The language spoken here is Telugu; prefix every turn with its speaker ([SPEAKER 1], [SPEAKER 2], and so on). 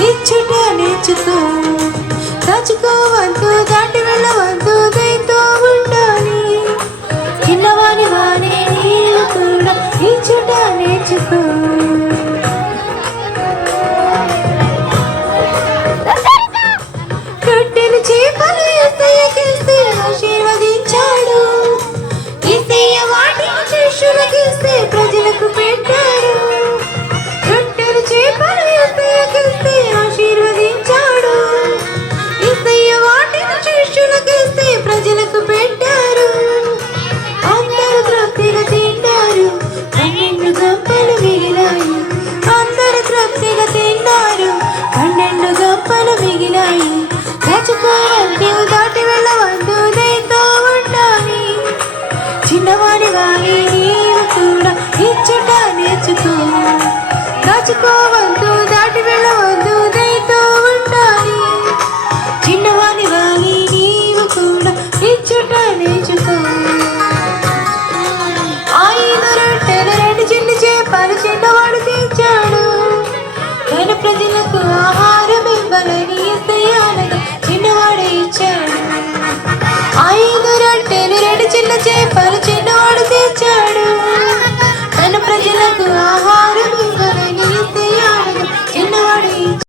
[SPEAKER 1] ఇచ్చుట నేర్చుకో దాచుకోవద్దు దాటి వెళ్ళవద్దు దయతో ఉండాలి. చిన్నవాని వాణి నీవు కూడా ఇచ్చుట నేర్చుకో. రొట్టెలు చేపలు ఎస్తయ్యకిస్తే ఆశీర్వదించాడు. ఇస్తే వాటిని శిష్యులకిస్తే